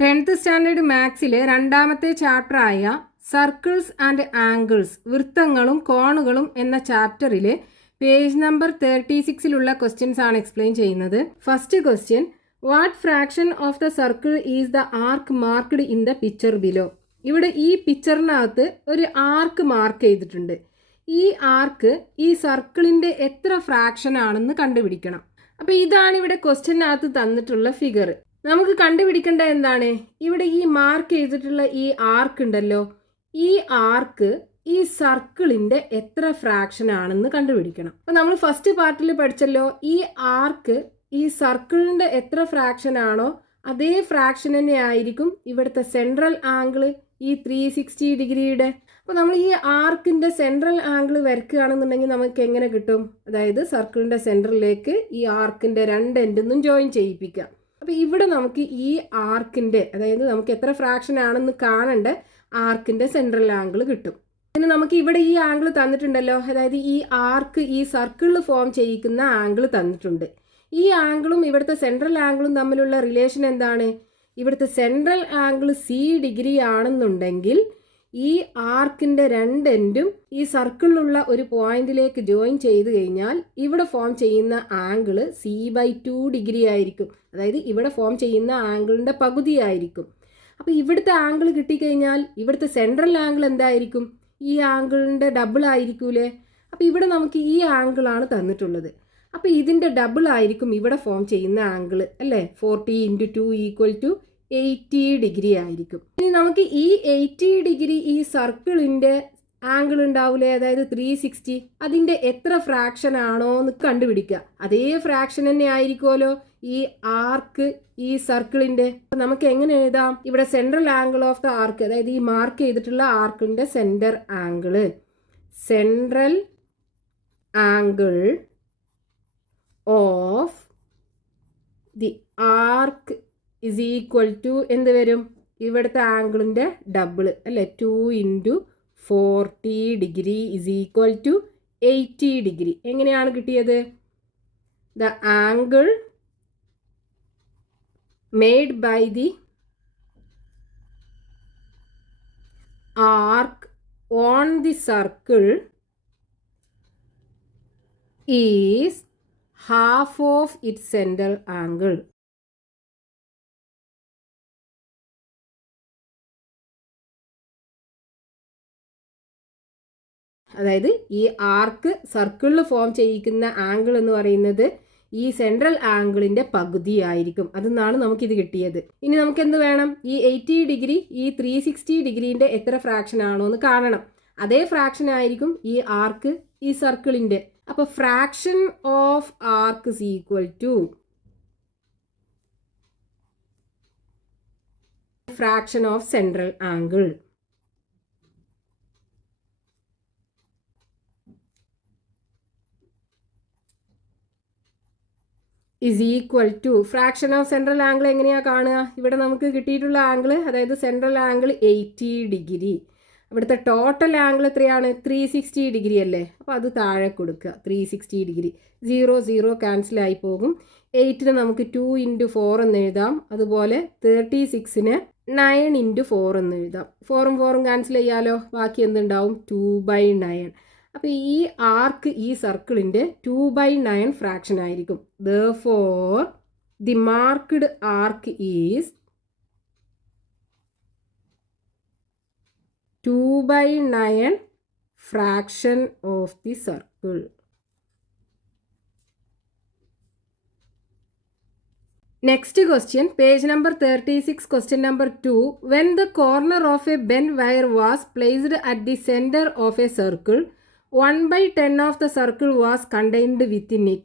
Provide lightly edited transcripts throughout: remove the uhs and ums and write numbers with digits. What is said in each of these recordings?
10th standard മാത്സിലെ രണ്ടാമത്തെ ചാപ്റ്ററായ circles and angles വൃത്തങ്ങളും കോണുകളും എന്ന ചാപ്റ്ററിലെ page number 36 questions ആണ് എക്സ്പ്ലെയിൻ ചെയ്യുന്നത്. First question, what fraction of the circle is the arc marked in the picture below. ഇവിടെ ഈ പിക്ചറിനകത്ത് ഒരു ആർക്ക് mark ചെയ്തിട്ടുണ്ട്. ഈ ആർക്ക് ഈ സർക്കിളിൻ്റെ എത്ര ഫ്രാക്ഷൻ ആണെന്ന് കണ്ടുപിടിക്കണം. അപ്പോൾ ഇതാണ് ഇവിടെ ക്വസ്റ്റ്യനകത്ത് തന്നിട്ടുള്ള ഫിഗർ. നമുക്ക് കണ്ടുപിടിക്കേണ്ട എന്താണ്, ഇവിടെ ഈ മാർക്ക് ചെയ്തിട്ടുള്ള ഈ ആർക്ക് ഉണ്ടല്ലോ, ഈ ആർക്ക് ഈ സർക്കിളിൻ്റെ എത്ര ഫ്രാക്ഷൻ ആണെന്ന് കണ്ടുപിടിക്കണം. അപ്പോൾ നമ്മൾ ഫസ്റ്റ് പാർട്ടിൽ പഠിച്ചല്ലോ, ഈ ആർക്ക് ഈ സർക്കിളിൻ്റെ എത്ര ഫ്രാക്ഷൻ ആണോ അതേ ഫ്രാക്ഷൻ തന്നെ ആയിരിക്കും ഇവിടുത്തെ സെൻട്രൽ ആംഗിൾ ഈ 360 ഡിഗ്രിയുടെ. അപ്പോൾ നമ്മൾ ഈ ആർക്കിൻ്റെ സെൻട്രൽ ആംഗിൾ വരയ്ക്കുകയാണെന്നുണ്ടെങ്കിൽ നമുക്ക് എങ്ങനെ കിട്ടും? അതായത് സർക്കിളിൻ്റെ സെൻറ്ററിലേക്ക് ഈ ആർക്കിൻ്റെ രണ്ട് എൻഡിന്നും ജോയിൻ ചെയ്യിപ്പിക്കാം. അപ്പോൾ ഇവിടെ നമുക്ക് ഈ ആർക്കിൻ്റെ, അതായത് നമുക്ക് എത്ര ഫ്രാക്ഷൻ ആണെന്ന് കാണേണ്ട ആർക്കിൻ്റെ സെൻട്രൽ ആംഗിൾ കിട്ടും. പിന്നെ നമുക്ക് ഇവിടെ ഈ ആംഗിൾ തന്നിട്ടുണ്ടല്ലോ, അതായത് ഈ ആർക്ക് ഈ സർക്കിളിൽ ഫോം ചെയ്യിക്കുന്ന ആംഗിൾ തന്നിട്ടുണ്ട്. ഈ ആംഗിളും ഇവിടുത്തെ സെൻട്രൽ ആംഗിളും തമ്മിലുള്ള റിലേഷൻ എന്താണ്? ഇവിടുത്തെ സെൻട്രൽ ആംഗിൾ സി ഡിഗ്രി ആണെന്നുണ്ടെങ്കിൽ ഈ ആർക്കിൻ്റെ രണ്ട് എൻഡും ഈ സർക്കിളിലുള്ള ഒരു പോയിന്റിലേക്ക് ജോയിൻ ചെയ്ത് കഴിഞ്ഞാൽ ഇവിടെ ഫോം ചെയ്യുന്ന ആംഗിൾ C/2 ഡിഗ്രി ആയിരിക്കും. അതായത് ഇവിടെ ഫോം ചെയ്യുന്ന ആംഗിളിൻ്റെ പകുതിയായിരിക്കും. അപ്പോൾ ഇവിടുത്തെ ആംഗിൾ കിട്ടിക്കഴിഞ്ഞാൽ ഇവിടുത്തെ സെൻട്രൽ ആംഗിൾ എന്തായിരിക്കും? ഈ ആംഗിളിൻ്റെ ഡബിൾ ആയിരിക്കൂലേ. അപ്പോൾ ഇവിടെ നമുക്ക് ഈ ആംഗിളാണ് തന്നിട്ടുള്ളത്. അപ്പോൾ ഇതിൻ്റെ ഡബിൾ ആയിരിക്കും ഇവിടെ ഫോം ചെയ്യുന്ന ആംഗിൾ അല്ലേ. 40 × 2 = 80 ഡിഗ്രി ആയിരിക്കും. ഇനി നമുക്ക് ഈ 80 ഡിഗ്രി ഈ സർക്കിളിൻ്റെ ആംഗിൾ ഉണ്ടാവില്ലേ, അതായത് 360, അതിൻ്റെ എത്ര ഫ്രാക്ഷൻ ആണോ എന്ന് കണ്ടുപിടിക്കുക. അതേ ഫ്രാക്ഷൻ തന്നെ ആയിരിക്കുമല്ലോ ഈ ആർക്ക് ഈ സർക്കിളിൻ്റെ. അപ്പം നമുക്ക് എങ്ങനെ എഴുതാം? ഇവിടെ central angle of the arc, അതായത് ഈ മാർക്ക് ചെയ്തിട്ടുള്ള ആർക്കിൻ്റെ centre angle, central angle of the arc is equal to എന്ത് വരും? ഇവിടുത്തെ ആംഗിളിൻ്റെ ഡബിൾ അല്ലേ, 2 × 40 degree is equal to 80 degree. എങ്ങനെയാണ് കിട്ടിയത്? The angle made by the arc on the circle is half of its central angle. അതായത് ഈ ആർക്ക് സർക്കിളിൽ ഫോം ചെയ്യിക്കുന്ന ആംഗിൾ എന്ന് പറയുന്നത് ഈ സെൻട്രൽ ആംഗിളിൻ്റെ പകുതിയായിരിക്കും. അതെന്നാണ് നമുക്കിത് കിട്ടിയത്. ഇനി നമുക്ക് എന്ത് വേണം? ഈ 80 ഡിഗ്രി ഈ 360 ഡിഗ്രീൻ്റെ എത്ര ഫ്രാക്ഷൻ ആണോ എന്ന് കാണണം. അതേ ഫ്രാക്ഷൻ ആയിരിക്കും ഈ ആർക്ക് ഈ സർക്കിളിൻ്റെ. അപ്പോൾ fraction of arc is equal to fraction of central angle. Is equal to fraction of central angle എങ്ങനെയാണ് കാണുക? ഇവിടെ നമുക്ക് കിട്ടിയിട്ടുള്ള ആംഗിൾ, അതായത് സെൻട്രൽ ആംഗിൾ 80 ഡിഗ്രി. ഇവിടുത്തെ ടോട്ടൽ ആംഗിൾ എത്രയാണ്? 360 ഡിഗ്രി അല്ലേ. അപ്പോൾ അത് താഴെ കൊടുക്കുക, 360 ഡിഗ്രി. 0 0 ക്യാൻസൽ ആയി പോകും. 8ന് നമുക്ക് 2 × 4 എന്ന് എഴുതാം. അതുപോലെ 36ന് 9 × 4 എന്ന് എഴുതാം. 4ഉം 4ഉം ക്യാൻസൽ ചെയ്യാലോ, ബാക്കി എന്തുണ്ടാവും? 2/9. അപ്പോൾ ഈ ആർക്ക് ഈ സർക്കിളിൻ്റെ 2/9 ഫ്രാക്ഷൻ ആയിരിക്കും. Therefore, the marked arc is 2/9 fraction of the circle. Next question, page number 36, question number 2. When the corner of a bent wire was placed at the center of a circle, 1/10 of the circle was contained within it.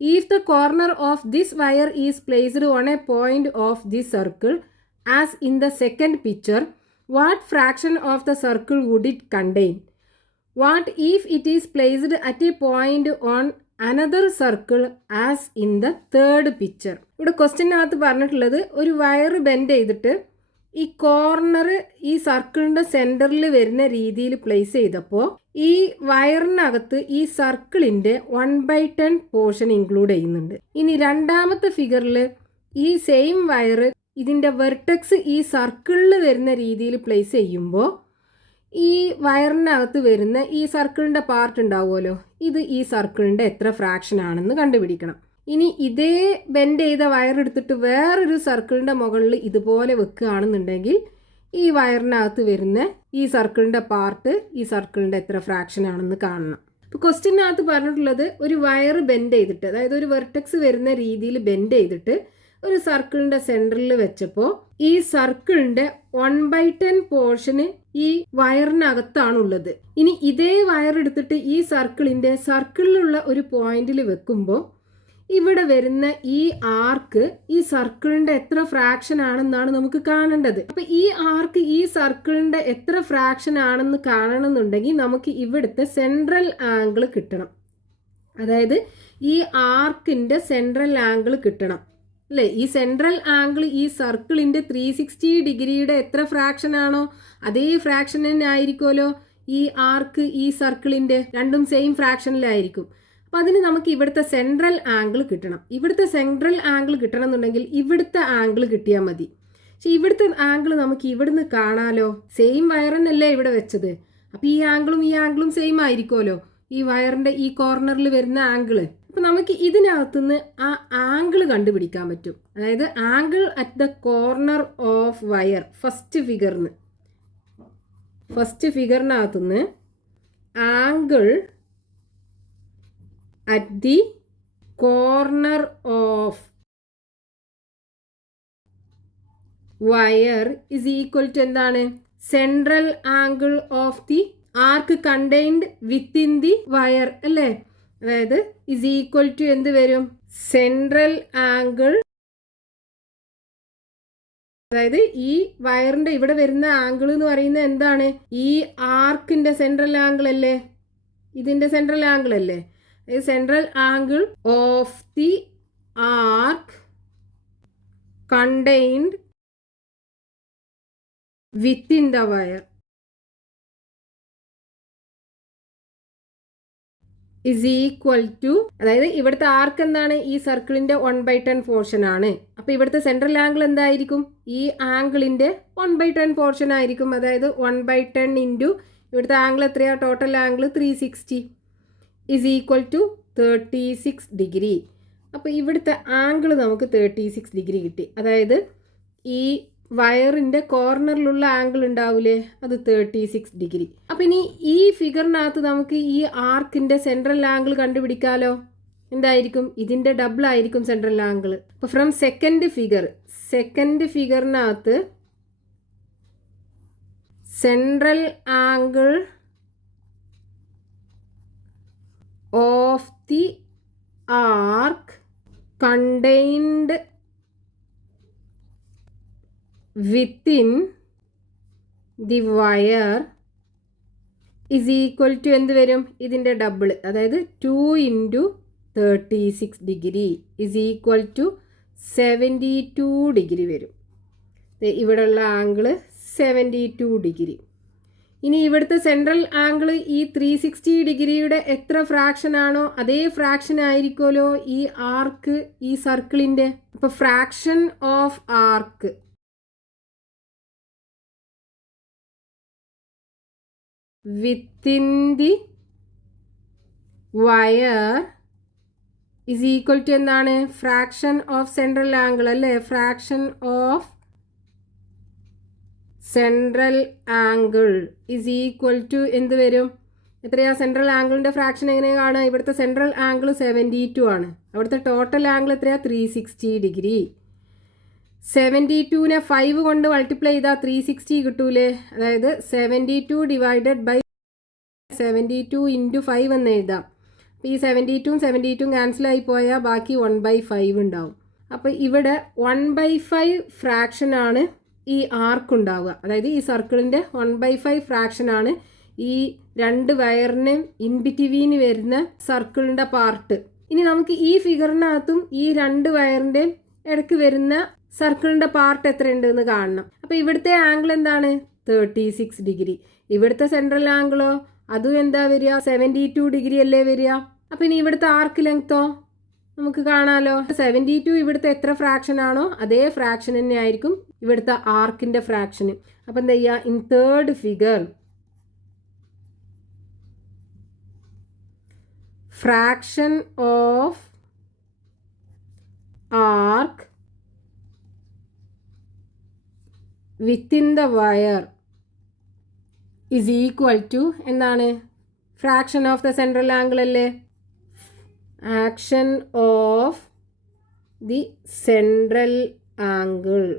If the corner of this wire is placed on a point of the circle, as in the second picture, what fraction of the circle would it contain? What if it is placed at a point on another circle as in the third picture? ഇവിടെ ക്വസ്റ്റ്യനകത്ത് പറഞ്ഞിട്ടുള്ളത് ഒരു wire bend ചെയ്തിട്ട് ഈ corner ഈ സർക്കിളിൻ്റെ സെൻറ്ററിൽ വരുന്ന രീതിയിൽ പ്ലേസ് ചെയ്തപ്പോൾ ഈ വയറിനകത്ത് ഈ സർക്കിളിൻ്റെ 1/10 പോർഷൻ ഇൻക്ലൂഡ് ചെയ്യുന്നുണ്ട്. ഇനി രണ്ടാമത്തെ ഫിഗറിൽ ഈ സെയിം വയർ ഇതിൻ്റെ വെർട്ടെക്സ് ഈ സർക്കിളിൽ വരുന്ന രീതിയിൽ പ്ലേസ് ചെയ്യുമ്പോൾ ഈ വയറിനകത്ത് വരുന്ന ഈ സർക്കിളിൻ്റെ പാർട്ട് ഉണ്ടാവുമല്ലോ, ഇത് ഈ സർക്കിളിൻ്റെ എത്ര ഫ്രാക്ഷൻ ആണെന്ന് കണ്ടുപിടിക്കണം. ഇനി ഇതേ ബെൻഡ് ചെയ്ത വയർ എടുത്തിട്ട് വേറൊരു സർക്കിളിൻ്റെ മുകളിൽ ഇതുപോലെ വെക്കുകയാണെന്നുണ്ടെങ്കിൽ ഈ വയറിനകത്ത് വരുന്ന ഈ സർക്കിളിൻ്റെ പാർട്ട് ഈ സർക്കിളിൻ്റെ എത്ര ഫ്രാക്ഷൻ ആണെന്ന് കാണണം. ഇപ്പോൾ ക്വസ്റ്റ്യനകത്ത് പറഞ്ഞിട്ടുള്ളത് ഒരു വയർ ബെൻഡ് ചെയ്തിട്ട്, അതായത് ഒരു വെർട്ടെക്സ് വരുന്ന രീതിയിൽ ബെൻഡ് ചെയ്തിട്ട് ഒരു സർക്കിളിൻ്റെ സെൻറ്ററിൽ വെച്ചപ്പോൾ ഈ സർക്കിളിൻ്റെ 1/10 പോർഷന് ഈ വയറിനകത്താണുള്ളത്. ഇനി ഇതേ വയർ എടുത്തിട്ട് ഈ സർക്കിളിലുള്ള ഒരു പോയിന്റിൽ വെക്കുമ്പോൾ ഇവിടെ വരുന്ന ഈ ആർക്ക് ഈ സർക്കിളിന്റെ എത്ര ഫ്രാക്ഷൻ ആണെന്നാണ് നമുക്ക് കാണേണ്ടത്. അപ്പൊ ഈ ആർക്ക് ഈ സർക്കിളിന്റെ എത്ര ഫ്രാക്ഷൻ ആണെന്ന് കാണണമെന്നുണ്ടെങ്കിൽ നമുക്ക് ഇവിടുത്തെ സെൻട്രൽ ആംഗിൾ കിട്ടണം. അതായത് ഈ ആർക്കിന്റെ സെൻട്രൽ ആംഗിൾ കിട്ടണം അല്ലേ? ഈ സെൻട്രൽ ആംഗിൾ ഈ സർക്കിളിന്റെ 360 ഡിഗ്രിയുടെ എത്ര ഫ്രാക്ഷൻ ആണോ അതേ ഫ്രാക്ഷൻ തന്നെ ആയിരിക്കുമല്ലോ ഈ ആർക്ക് ഈ സർക്കിളിന്റെ, രണ്ടും സെയിം ഫ്രാക്ഷനിലായിരിക്കും. അപ്പം അതിന് നമുക്ക് ഇവിടുത്തെ സെൻട്രൽ ആംഗിൾ കിട്ടണം. ഇവിടുത്തെ സെൻട്രൽ ആംഗിൾ കിട്ടണം എന്നുണ്ടെങ്കിൽ ഇവിടുത്തെ ആംഗിൾ കിട്ടിയാൽ മതി. പക്ഷെ ഇവിടുത്തെ ആംഗിൾ നമുക്ക് ഇവിടുന്ന് കാണാലോ, സെയിം വയറിനല്ലേ ഇവിടെ വെച്ചത്. അപ്പം ഈ ആംഗിളും സെയിം ആയിരിക്കുമല്ലോ, ഈ വയറിൻ്റെ ഈ കോർണറിൽ വരുന്ന ആംഗിള്. അപ്പം നമുക്ക് ഇതിനകത്തുനിന്ന് ആ ആംഗിൾ കണ്ടുപിടിക്കാൻ പറ്റും. അതായത് angle at the corner of wire first ഫിഗറിനകത്തുനിന്ന് angle at the corner of wire is equal to എന്താണ്? Central angle of the arc contained within the wire അല്ലേ? അതായത് ഇസ് ഈക്വൽ ടു എന്ത് വരും? സെൻട്രൽ ആംഗിൾ, അതായത് ഈ വയറിന്റെ ഇവിടെ വരുന്ന ആംഗിൾ എന്ന് പറയുന്നത് എന്താണ്? ഈ ആർക്കിന്റെ സെൻട്രൽ ആംഗിൾ അല്ലേ? ഇതിന്റെ സെൻട്രൽ ആംഗിൾ അല്ലേ? Central angle of the arc contained within the wire is equal to, അതായത് ഇവിടുത്തെ ആർക്ക് എന്താണ്? ഈ സർക്കിളിന്റെ 1/10 പോർഷൻ ആണ്. അപ്പൊ ഇവിടുത്തെ സെൻട്രൽ ആംഗിൾ എന്തായിരിക്കും? ഈ ആംഗിളിന്റെ 1/10 പോർഷൻ ആയിരിക്കും. അതായത് 1/10 ഇൻറ്റു ഇവിടുത്തെ ആംഗിൾ എത്രയാ? Total angle 360 is equal to 36 degree. അപ്പോൾ ഇവിടുത്തെ ആംഗിൾ നമുക്ക് 36 ഡിഗ്രി കിട്ടി. അതായത് ഈ വയറിൻ്റെ കോർണറിലുള്ള ആംഗിൾ ഉണ്ടാവില്ലേ, അത് 36 ഡിഗ്രി. അപ്പം ഇനി ഈ ഫിഗറിനകത്ത് നമുക്ക് ഈ ആർക്കിൻ്റെ സെൻട്രൽ ആംഗിൾ കണ്ടുപിടിക്കാമല്ലോ. എന്തായിരിക്കും? ഇതിൻ്റെ ഡബിൾ ആയിരിക്കും സെൻട്രൽ ആംഗിൾ. അപ്പോൾ ഫ്രം സെക്കൻഡ് ഫിഗറിനകത്ത് central angle of the arc contained within the wire is equal to എന്ത് വരും? ഇതിൻ്റെ ഡബിൾ, അതായത് 2 into 36 degree is equal to 72 degree വരും. ഇവിടെയുള്ള ആംഗിൾ 72 ഡിഗ്രി. ഇനി ഇവിടുത്തെ സെൻട്രൽ ആംഗിൾ ഈ 360 ഡിഗ്രിയുടെ എത്ര ഫ്രാക്ഷൻ ആണോ അതേ ഫ്രാക്ഷൻ ആയിരിക്കുമല്ലോ ഈ ആർക്ക് ഈ സർക്കിളിൻ്റെ. അപ്പോൾ fraction of arc within the wire is equal to എന്താണ്? ഫ്രാക്ഷൻ ഓഫ് സെൻട്രൽ ആംഗിൾ അല്ലേ? Fraction of central angle is equal to എന്ത് വരും? എത്രയാ സെൻട്രൽ ആംഗിളിൻ്റെ ഫ്രാക്ഷൻ എങ്ങനെ കാണുക? ഇവിടുത്തെ സെൻട്രൽ ആംഗിൾ 72 ആണ്. അവിടുത്തെ ടോട്ടൽ ആംഗിൾ എത്രയാ? 360 ഡിഗ്രി. 72നെ 5 കൊണ്ട് മൾട്ടിപ്ലൈ ചെയ്താൽ 360 കിട്ടൂലേ? അതായത് 72 ഡിവൈഡഡ് ബൈ 72 ഇൻറ്റു 5 എന്ന് എഴുതാം. അപ്പോൾ ഈ 72 ക്യാൻസലായി പോയാൽ ബാക്കി 1/5 ഉണ്ടാവും. അപ്പോൾ ഇവിടെ 1/5 ഫ്രാക്ഷനാണ് ഈ ആർക്ക് ഉണ്ടാവുക. അതായത് ഈ സർക്കിളിൻ്റെ 1/5 ഫ്രാക്ഷനാണ് ഈ രണ്ട് വയറിന് ഇൻ ബിറ്റ്വീൻ വരുന്ന സർക്കിളിൻ്റെ പാർട്ട്. ഇനി നമുക്ക് ഈ ഫിഗറിനകത്തും ഈ രണ്ട് വയറിൻ്റെ ഇടയ്ക്ക് വരുന്ന സർക്കിളിൻ്റെ പാർട്ട് എത്രയുണ്ട് എന്ന് കാണണം. അപ്പോൾ ഇവിടുത്തെ ആംഗിൾ എന്താണ്? 36 ഡിഗ്രി. ഇവിടുത്തെ സെൻട്രൽ ആംഗിളോ അതും എന്താ വരിക? 72 ഡിഗ്രി അല്ലേ വരിക. അപ്പോൾ ഇനി ഇവിടുത്തെ ആർക്ക് ലെങ്തോ നമുക്ക് കാണാമല്ലോ. 72 ഇവിടുത്തെ എത്ര ഫ്രാക്ഷൻ ആണോ അതേ ഫ്രാക്ഷൻ തന്നെ ആയിരിക്കും ഇവിടുത്തെ ആർക്കിൻ്റെ ഫ്രാക്ഷന്. അപ്പം എന്താ ചെയ്യുക, in third figure fraction of arc within the wire is equal to എന്താണ്, fraction of the central angle അല്ലേ, fraction of the central angle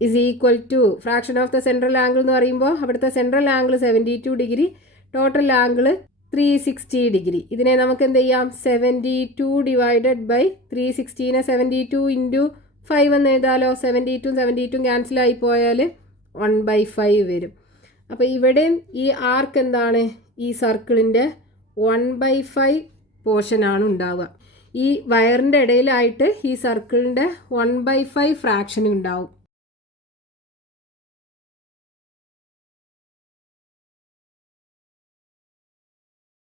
is equal to fraction of the central angle എന്ന് പറയുമ്പോൾ അവിടുത്തെ central angle 72 degree, total angle 360 degree. ഇതിനെ നമുക്ക് എന്ത് ചെയ്യാം, 72 divided by 360നെ 72 into 5 എന്ന് എഴുതാലോ. 72 ക്യാൻസൽ ആയി പോയാൽ 1/5 വരും. അപ്പോൾ ഇവിടെ ഈ ആർക്ക് എന്താണ്, ഈ സർക്കിളിൻ്റെ 1/5 പോർഷനാണ് ഉണ്ടാവുക. ഈ വയറിൻ്റെ ഇടയിലായിട്ട് ഈ സർക്കിളിൻ്റെ 1/5 ഫ്രാക്ഷൻ ഉണ്ടാവും.